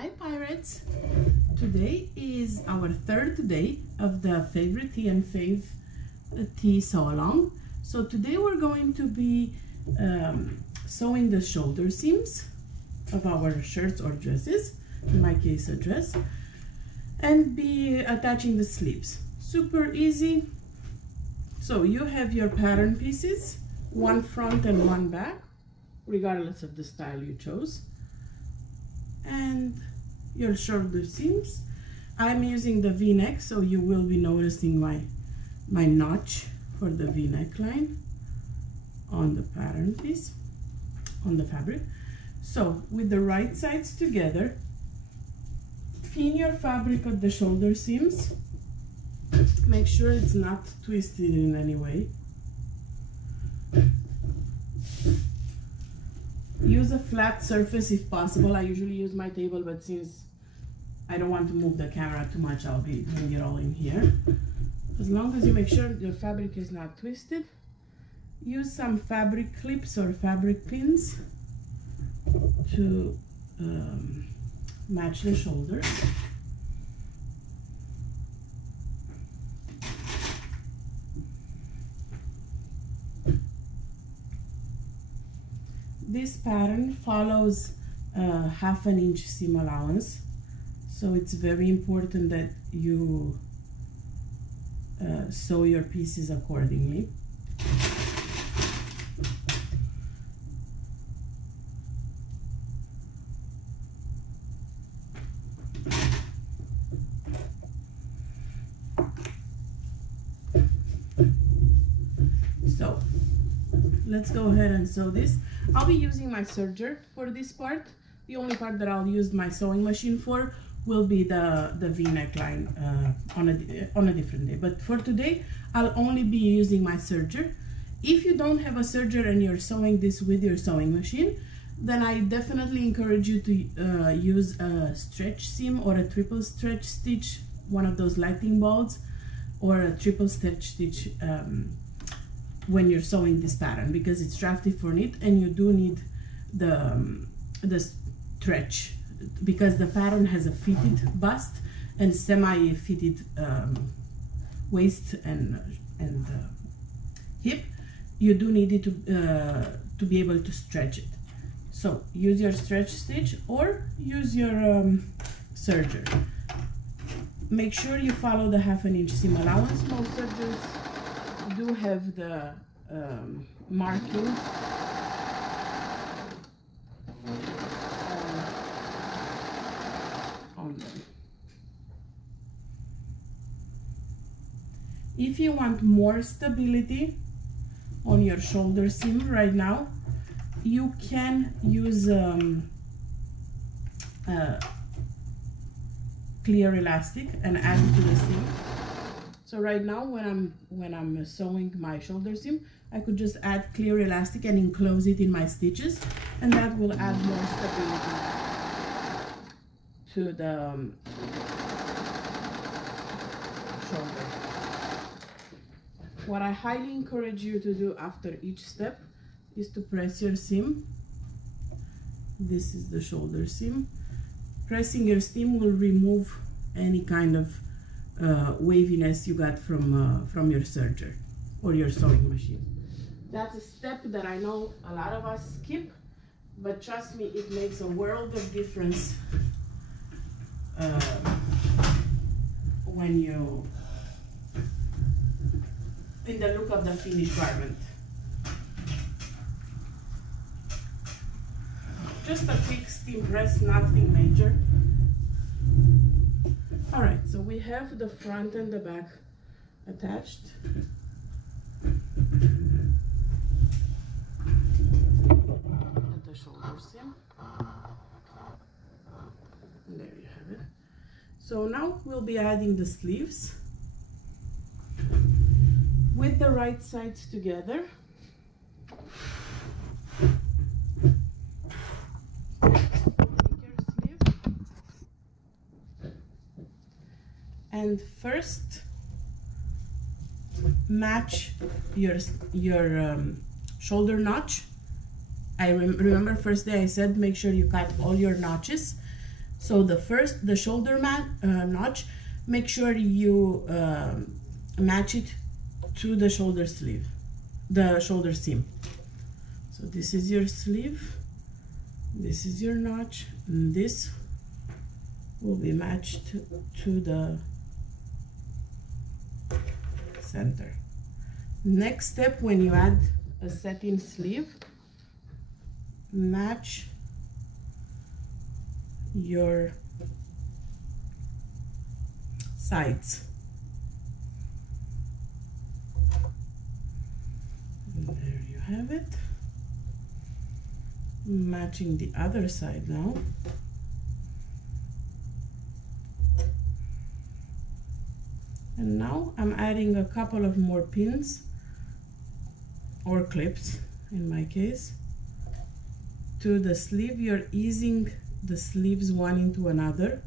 Hi pirates! Today is our third day of the Fav Tee and Fav Tee sew along. So today we're going to be sewing the shoulder seams of our shirts or dresses, in my case a dress, and be attaching the sleeves. Super easy. So you have your pattern pieces, one front and one back, regardless of the style you chose, and your shoulder seams. I'm using the V-neck, so you will be noticing my notch for the V-neck line on the pattern piece, on the fabric. So with the right sides together, pin your fabric at the shoulder seams. Make sure it's not twisted in any way. Use a flat surface if possible. I usually use my table, but since I don't want to move the camera too much, I'll be doing it all in here. As long as you make sure your fabric is not twisted, use some fabric clips or fabric pins to match the shoulders. This pattern follows half an inch seam allowance, so it's very important that you sew your pieces accordingly. So let's go ahead and sew this. I'll be using my serger for this part. The only part that I'll use my sewing machine for will be the V-neck line on a different day. But for today, I'll only be using my serger. If you don't have a serger and you're sewing this with your sewing machine, then I definitely encourage you to use a stretch seam or a triple stretch stitch, one of those lightning bolts, or a triple stitch stitch when you're sewing this pattern, because it's drafty for knit and you do need the stretch, because the pattern has a fitted bust and semi-fitted waist and hip. You do need it to be able to stretch it. So use your stretch stitch or use your serger. Make sure you follow the half an inch seam allowance. Most sergers do have the marking on them. If you want more stability on your shoulder seam right now, you can use clear elastic and add it to the seam. So right now when I'm sewing my shoulder seam, I could just add clear elastic and enclose it in my stitches, and that will add more stability to the shoulder. What I highly encourage you to do after each step is to press your seam. This is the shoulder seam. Pressing your seam will remove any kind of waviness you got from your serger or your sewing machine. That's a step that I know a lot of us skip, but trust me, it makes a world of difference when you in the look of the finished garment. Just a quick steam press, nothing major. All right, so we have the front and the back attached. At the shoulder seam. There you have it. So now we'll be adding the sleeves with the right sides together. And first match your shoulder notch. I remember first day I said make sure you cut all your notches So the shoulder notch, make sure you match it to the shoulder sleeve, the shoulder seam. So this is your sleeve, this is your notch, and this will be matched to the center. Next step, when you add a satin sleeve, match your sides. And there you have it. Matching the other side now. And now I'm adding a couple of more pins or clips in my case to the sleeve. You're easing the sleeves one into another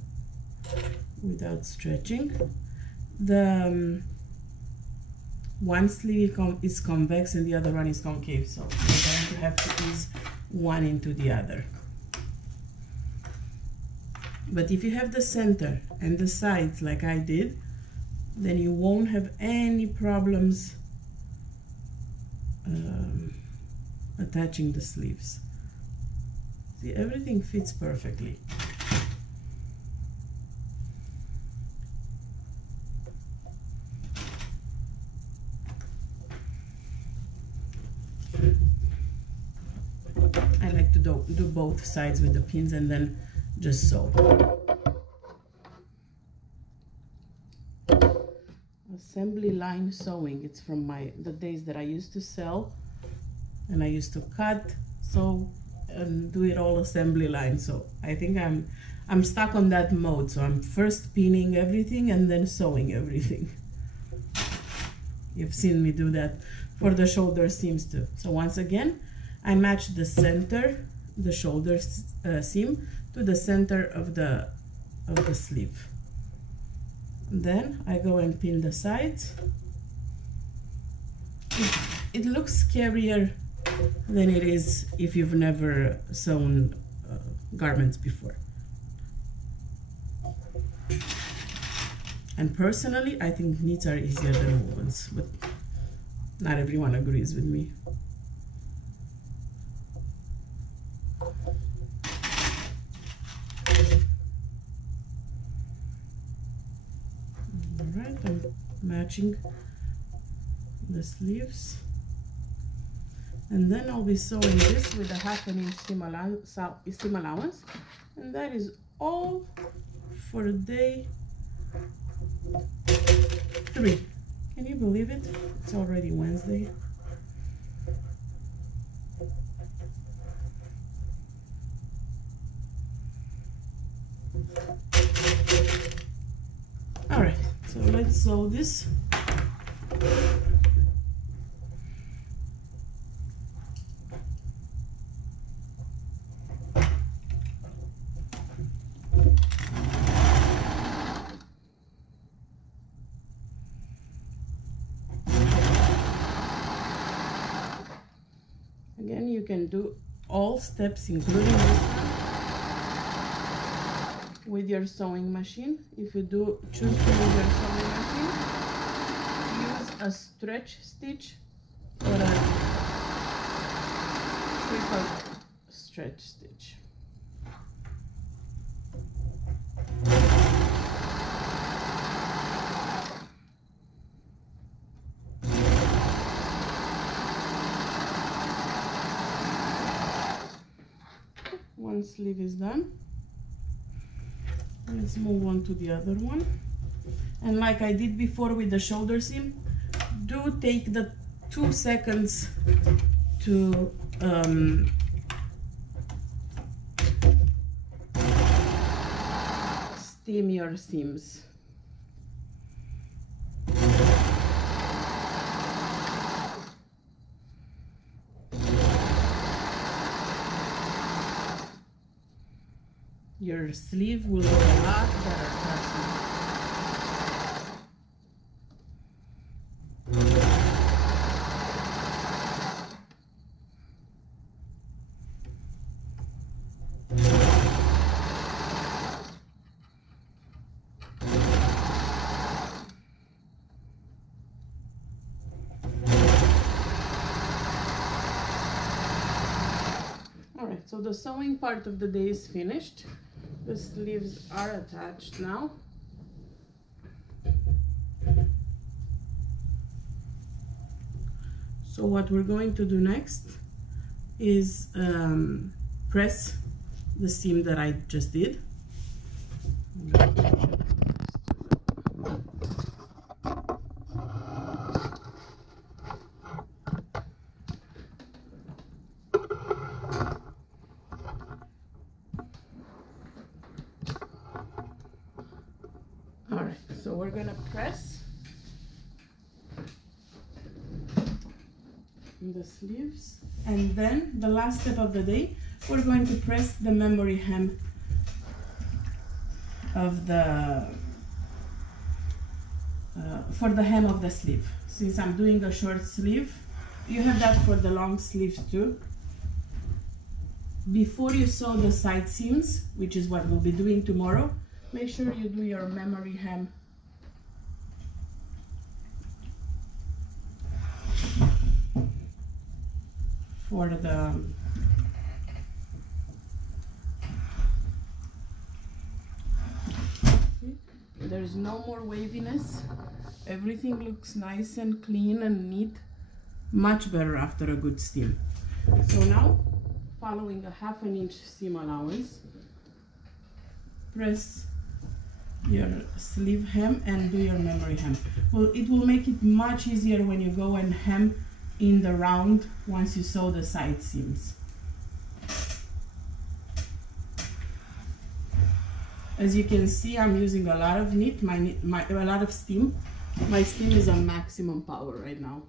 without stretching. The one sleeve is convex and the other one is concave, so you're going to have to ease one into the other. But if you have the center and the sides like I did, then you won't have any problems attaching the sleeves. See, everything fits perfectly. I like to do both sides with the pins and then just sew. Assembly line sewing, it's from the days that I used to sew, and I used to cut, sew, and do it all assembly line. So I think I'm stuck on that mode. So I'm first pinning everything and then sewing everything. You've seen me do that for the shoulder seams too. So once again, I match the center, the shoulder seam, to the center of the sleeve. Then I go and pin the sides. It looks scarier than it is if you've never sewn garments before. And personally, I think knits are easier than wovens, but not everyone agrees with me. Alright, I'm matching the sleeves. And then I'll be sewing this with a 1/2 inch seam allowance. And that is all for day 3. Can you believe it? It's already Wednesday. All right, so let's sew this. Again, you can do all steps, including this one, with your sewing machine. If you choose to use your sewing machine, use a stretch stitch or a triple stretch stitch. One sleeve is done. Let's move on to the other one. And like I did before with the shoulder seam, do take the 2 seconds to steam your seams. Your sleeve will look a lot better, trust me. so the sewing part of the day is finished. The sleeves are attached now. So what we're going to do next is press the seam that I just did. Alright, so we're gonna press the sleeves, and then the last step of the day, we're going to press the memory hem of the for the hem of the sleeve. Since I'm doing a short sleeve, you have that for the long sleeves too. Before you sew the side seams, which is what we'll be doing tomorrow, make sure you do your memory hem for the there's no more waviness. Everything looks nice and clean and neat, much better after a good steam. So now, following a 1/2 inch seam allowance, press your sleeve hem and do your memory hem. Well, it will make it much easier when you go and hem in the round once you sew the side seams. As you can see, I'm using a lot of knit, a lot of steam. My steam is on maximum power right now.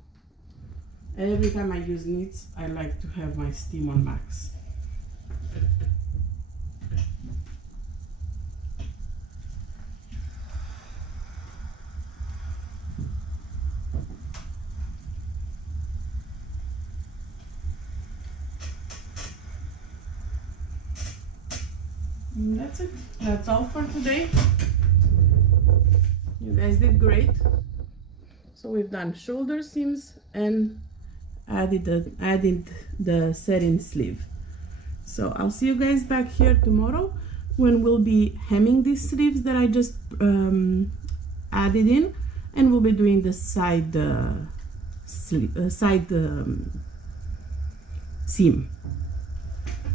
Every time I use knits, I like to have my steam on max. And that's it. That's all for today. You guys did great. So we've done shoulder seams and added the set-in sleeve. So I'll see you guys back here tomorrow when we'll be hemming these sleeves that I just added in, and we'll be doing the side seam.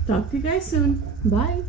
Talk to you guys soon. Bye.